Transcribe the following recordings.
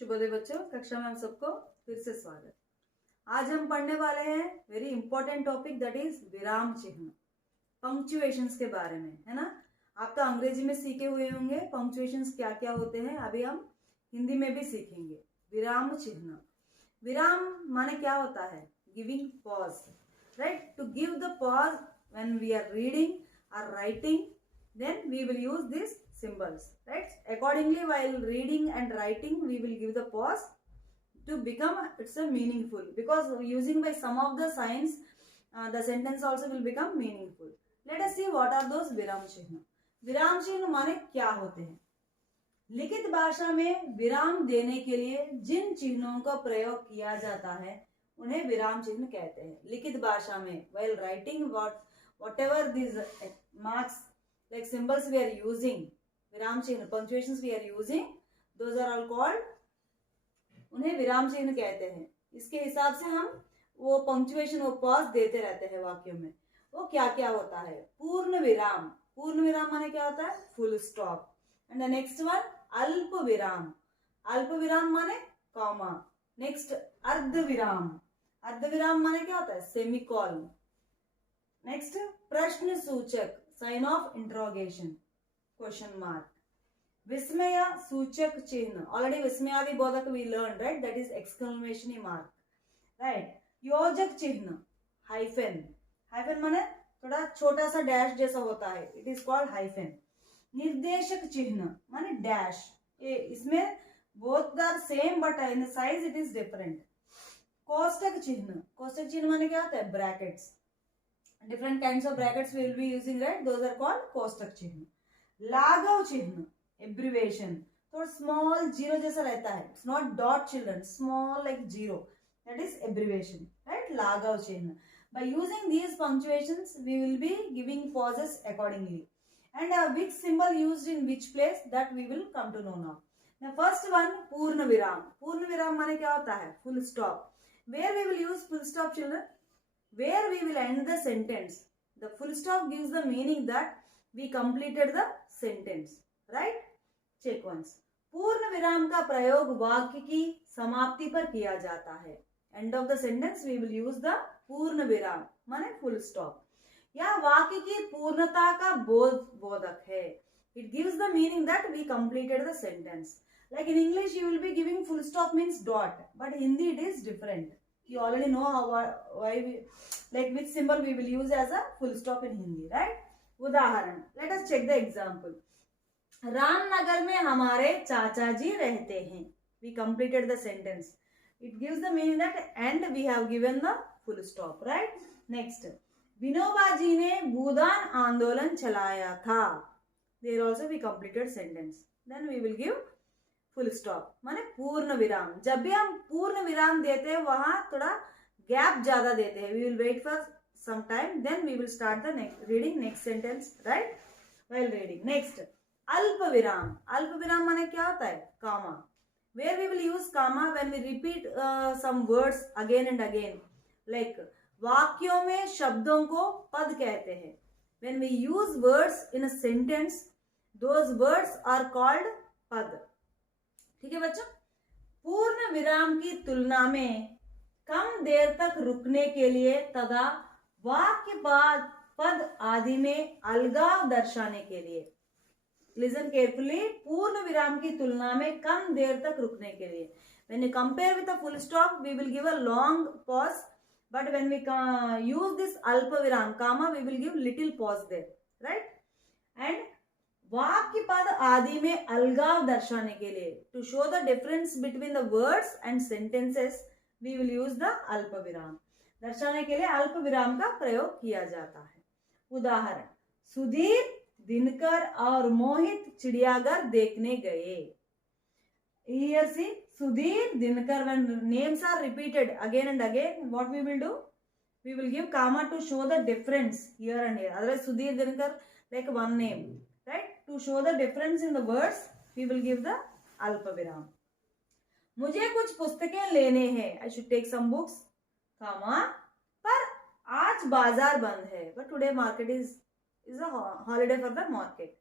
शुभोदय बच्चों, कक्षा में आप सबको फिर से स्वागत। आज हम पढ़ने वाले हैं very important topic that is विराम चिन्ह, पंक्चुएशंस के बारे में, है ना। आप तो अंग्रेजी में सीखे हुए होंगे पंक्चुएशंस क्या क्या होते हैं, अभी हम हिंदी में भी सीखेंगे। विराम चिन्ह, विराम माने क्या होता है? Giving pause, right. To give the pause when we are reading or writing, then we will use these symbols, right? Accordingly, while reading and writing, we will give the pause to become it's a meaningful, because using by some of the signs, the sentence also will become meaningful. Let us see what are those विराम चिन्ह। विराम चिन्ह माने क्या होते हैं? लिखित भाषा में विराम देने के लिए जिन चिन्हों का प्रयोग किया जाता है उन्हें विराम चिन्ह कहते हैं। लिखित भाषा में while writing whatever these marks like symbols we are using, विराम चिन्ह, punctuations we are using, those are all called, उन्हें विराम चिन्ह कहते हैं। इसके हिसाब से हम वो पंक्चुएशन, वो पॉज देते रहते हैं वाक्यों में। वो क्या क्या होता है? पूर्ण विराम, पूर्ण विराम माने क्या होता है? Full stop. And the next one अल्प विराम, अल्प विराम माने कॉमा। नेक्स्ट अर्ध विराम, अर्ध विराम माने क्या होता है? सेमीकोलन। नेक्स्ट प्रश्न सूचक, sign of interrogation, question mark. विस्मय सूचक चिन्ह, ऑलरेडी विस्मयादि बोधक we learn, right, that is exclamation mark, right. योजक चिन्ह हाइफन, हाइफन माने थोड़ा छोटा सा डैश जैसा होता है, इट इज कॉल्ड हाइफन। निर्देशक चिन्ह माने डैश, ये इसमें both are same but in size it is different. कोष्टक चिन्ह, कोष्टक चिन्ह माने क्या होता है? Brackets, different kinds of brackets we will be using, right, those are called कोष्टक चिन्ह। लाघव चिन्ह abbreviation, तो small जीरो जैसा रहता है, it's not dot children, small like zero, that is abbreviation, right, लाघव चिन्ह। by using these punctuations we will be giving pauses accordingly, and which symbol used in which place, that we will come to know now. The first one पूर्ण विराम, पूर्ण विराम माने क्या होता है? full stop। where we will use full stop children? Where we will end the sentence. The full stop gives the meaning that we completed the sentence, right? Check once. पूर्ण विराम का प्रयोग वाक्य की समाप्ति पर किया जाता है। End of the sentence we will use the पूर्ण विराम माने full stop। यह वाक्य की पूर्णता का बोधक है। It gives the meaning that we completed the sentence. Like in English you will be giving full stop means dot, but Hindi it is different. You already know why we, like which symbol we will use as a full stop in Hindi, right? उदाहरण, let us check the example. Ramnagar में हमारे चाचा जी रहते हैं। We completed the sentence. It gives the meaning that and we have given the full stop, right? Next, Vinoba ji ने भूदान आंदोलन चलाया था। There also we completed sentence. Then we will give full stop माने पूर्ण विराम। जब भी हम पूर्ण विराम देते हैं वहां थोड़ा गैप ज्यादा देते हैं। We will wait for some time, then we will start the reading next sentence, right, while reading. Next अल्प विराम, अल्प विराम माने क्या होता है? Comma. Where we will use comma? When we repeat some words again and again, like वाक्यों में शब्दों को पद कहते हैं। When we use words in a sentence, those words are called पद। ठीक है बच्चों। पूर्ण विराम की तुलना में कम देर तक रुकने के लिए तथा वाक्य पद आदि में अलगाव दर्शाने के लिए, लिसन केयरफुली, पूर्ण विराम की तुलना में कम देर तक रुकने के लिए, when you compare with a full stop we will give a long pause, but when we use this alpa viram comma we will give little pause there, right? And वाक्य पद आदि में अलगाव दर्शाने के लिए, to show the difference between the words and sentences we will use the अल्प विराम। दर्शाने के लिए अल्प विराम का प्रयोग किया जाता है। उदाहरण, सुधीर, दिनकर और मोहित चिड़ियाघर देखने गए। Here see, Sudhir, Dinkar, when names are repeated again and again, what we will do? We will give comma to show the difference here and here. Otherwise Sudhir, Dinkar like one name, right? To show the difference in the words, we will give the alpa viram. मुझे कुछ पुस्तकें लेने हैं, I should take some books, comma, पर आज बाजार बंद है, but today market is a holiday for the market.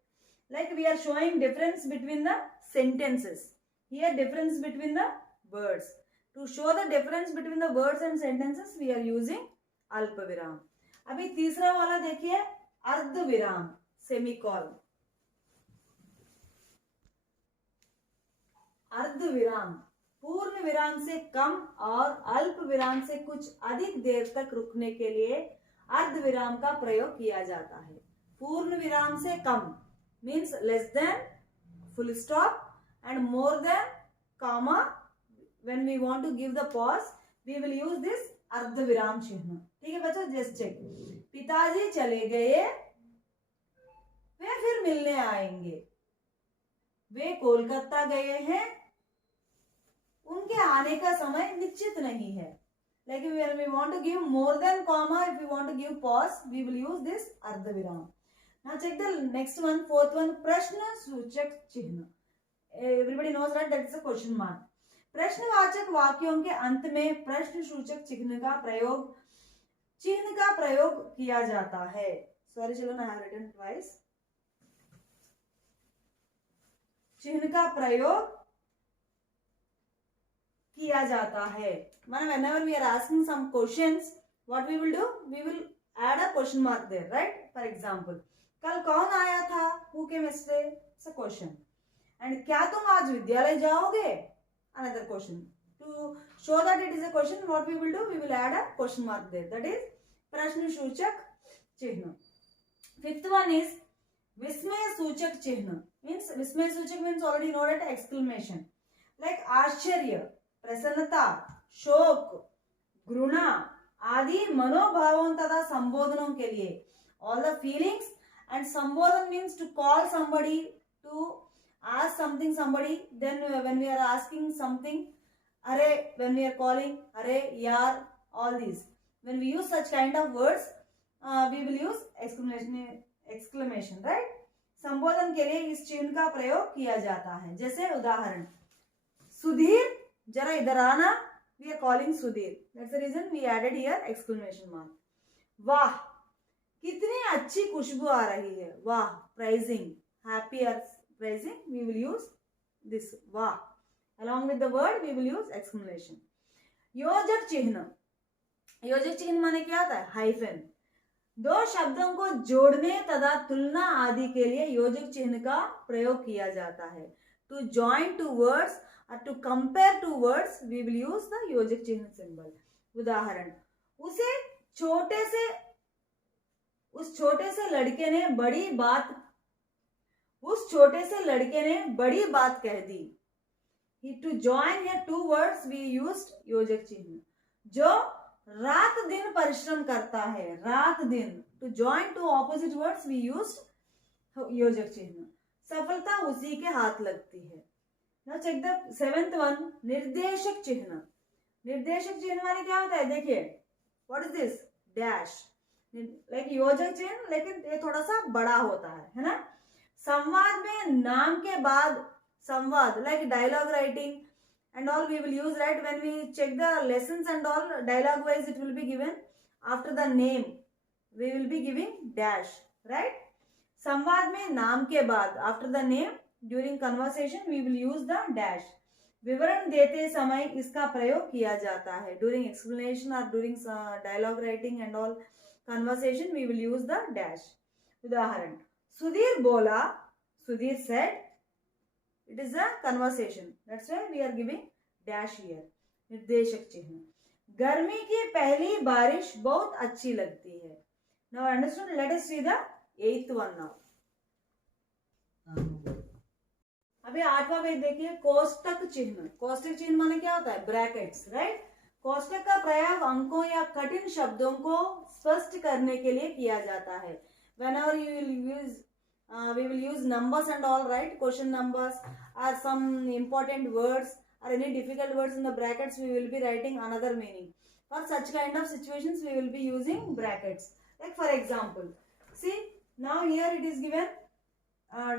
Like we are showing difference between the sentences. Here difference between the words. To show the difference between the words and sentences we are using अल्प विराम. अभी तीसरा वाला देखिए, अर्ध विराम, semicolon. अर्ध विराम पूर्ण विराम से कम और अल्प विराम से कुछ अधिक देर तक रुकने के लिए अर्ध विराम का प्रयोग किया जाता है. पूर्ण विराम से कम means less than full stop and more than comma. When we want to give the pause we will use this अर्ध विराम चिन्ह. ठीक है बच्चों, जस्ट चेक. पिताजी चले गए, वे फिर मिलने आएंगे. वे कोलकाता गए हैं, उनके आने का समय निश्चित नहीं है. Like when we want to give more than comma, if we want to give pause, we will use this अर्ध विराम. Now check the next one, fourth one, प्रश्न सूचक चिन्ह. Everybody knows that is a question mark. प्रश्नवाचक वाक्यों के अंत में प्रश्न सूचक चिन्ह का प्रयोग किया जाता है. Sorry children, I have written twice. चिन्ह का प्रयोग किया जाता है. Whenever we are asking some questions, what we will do? We will add a question mark there, right? For example, कल कौन आया था? Who came yesterday? It's a question. And क्या तुम आज विद्यालय जाओगे? Another question. To show that it is a question, what we will do? We will add a question mark there. That is प्रश्न सूचक चिन्ह. Fifth one is विस्मय सूचक चिन्ह. Means विस्मय सूचक means already know that exclamation. Like आश्चर्य, प्रसन्नता, शोक, घृणा आदि मनोभावों तथा संबोधनों के लिए. All the feelings. And संबोधन means to call somebody, to ask something somebody. Then when we are asking something, अरे, when we are calling अरे, यार, all these, when we use such kind of words we will use exclamation, right? संबोधन के लिए इस चिन्ह का प्रयोग किया जाता है. जैसे उदाहरण, सुधीर जरा इधर आना. We are calling Sudhir. That's the reason we added here exclamation mark. वाह, कितनी अच्छी खुशबू आ रही है. वाह, praising, happy or praising, we will use this वाह. Along with the word we will use exclamation. योजक चिन्ह. योजक चिन्ह माने क्या होता है? हाइफन. दो शब्दों को जोड़ने तथा तुलना आदि के लिए योजक चिन्ह का प्रयोग किया जाता है. To join two words or to compare two words we will use the योजक चिन्ह symbol. उदाहरण, उस छोटे से लड़के ने बड़ी बात कह दी. To join here two words we used योजक चिन्ह. जो रात दिन परिश्रम करता है, रात दिन. To join two opposite words we used योजक चिन्ह. सफलता उसी के हाथ लगती है. Now check the seventh one, निर्देशक चिन्ह. निर्देशक चिन्ह माने क्या होता है? देखिए, what is this? Dash. Like योजक चिन्ह, लेकिन ये थोड़ा सा बड़ा होता है ना? संवाद में नाम के बाद संवाद, like dialogue writing and all we will use, right? When we check the lessons and all, dialogue wise it will be given after the name we will be giving dash, right? संवाद में नाम के बाद after the name, during conversation we will use the dash. विवरण देते समय इसका प्रयोग किया जाता है. During explanation or during dialogue writing and all conversation we will use the dash. उदाहरण, सुधीर बोला, Sudhir said. It is a conversation. That's why we are giving dash here. निर्देशक चिन्ह. गर्मी की पहली बारिश बहुत अच्छी लगती है. Now understood? Let us see the eighth one now. अभी आठवां पेज देखिए, कोष्टक चिन्ह. कोष्टक चिन्ह माने क्या होता है? Brackets, right? कोष्टक का प्रयोग अंकों या कठिन शब्दों को स्पष्ट करने के लिए किया जाता है. Whenever you will use we will use numbers and all, right? Question numbers or some important words or any difficult words in the brackets we will be writing another meaning. For such kind of situations we will be using brackets. Like for example, see now here it is given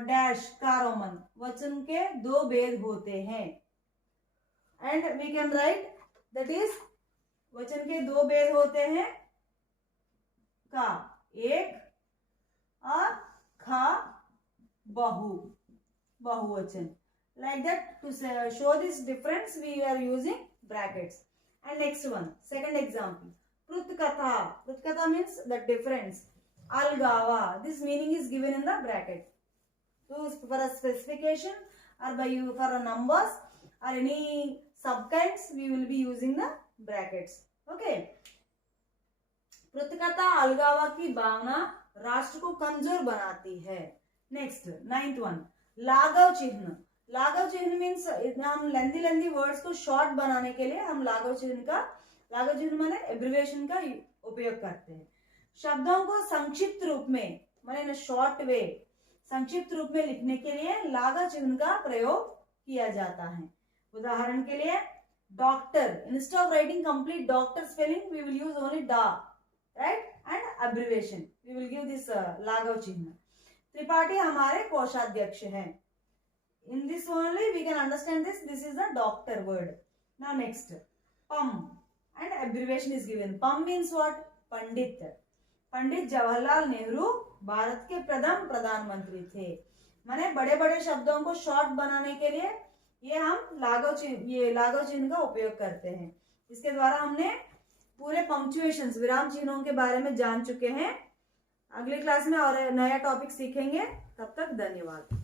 dash कारोमन, वचन के दो भेद होते हैं. And we can write that is वचन के दो भेद होते हैं का एक और खा बहुवचन. like that. To show this difference we are using brackets. And next one, second example, prutkatha. Prutkatha means the difference. Algava, this meaning is given in the bracket. So for a specification or by you for a numbers or any subkinds we will be using the brackets. Okay. पृथकता अलगावा की भावना राष्ट्र को कमजोर बनाती है. Next, ninth one, लाघव चिन्ह. लाघव चिन्ह means हम लेंदी words को शॉर्ट बनाने के लिए हम लाघव चिन्ह माने एब्रिविएशन का उपयोग करते हैं. शब्दों को संक्षिप्त रूप में माने इन शॉर्ट वे संक्षिप्त रूप में लिखने के लिए लाघव चिन्ह का प्रयोग किया जाता है. उदाहरण के लिए doctor, instead of writing complete doctor spelling we will use only डा, right, and abbreviation we will give this लाघव चिन्ह. त्रिपाठी हमारे कोषाध्यक्ष हैं. In this only we can understand this is the doctor word. Now next, PUM and abbreviation is given. PUM means what? पंडित. पंडित जवाहरलाल नेहरू भारत के प्रथम प्रधानमंत्री थे. माने बड़े बड़े शब्दों को शॉर्ट बनाने के लिए ये हम लाघव चिन्ह का उपयोग करते हैं. इसके द्वारा हमने पूरे पंक्चुएशंस विराम चिन्हों के बारे में जान चुके हैं. अगली क्लास में और नया टॉपिक सीखेंगे. तब तक धन्यवाद.